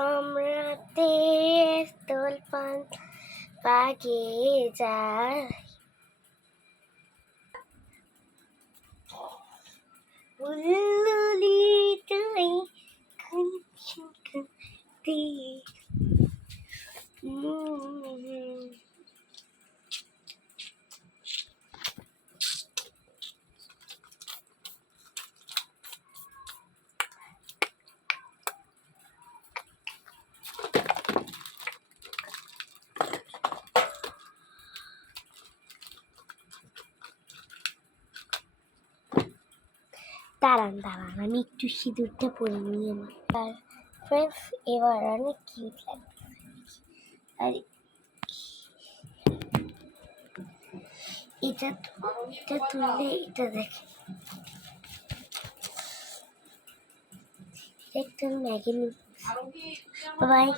তোমরাতে তোল পান পাগে যায় উল্লুলি তাই খুঁটি দাঁড়ান আমি একটু সিঁদুরটা পরে নিই আমার আর ফ্রেন্ডস এবার অনেক কিউট লাগবে আর এটা তুললে এটা দেখে একটা ম্যাগি বাই।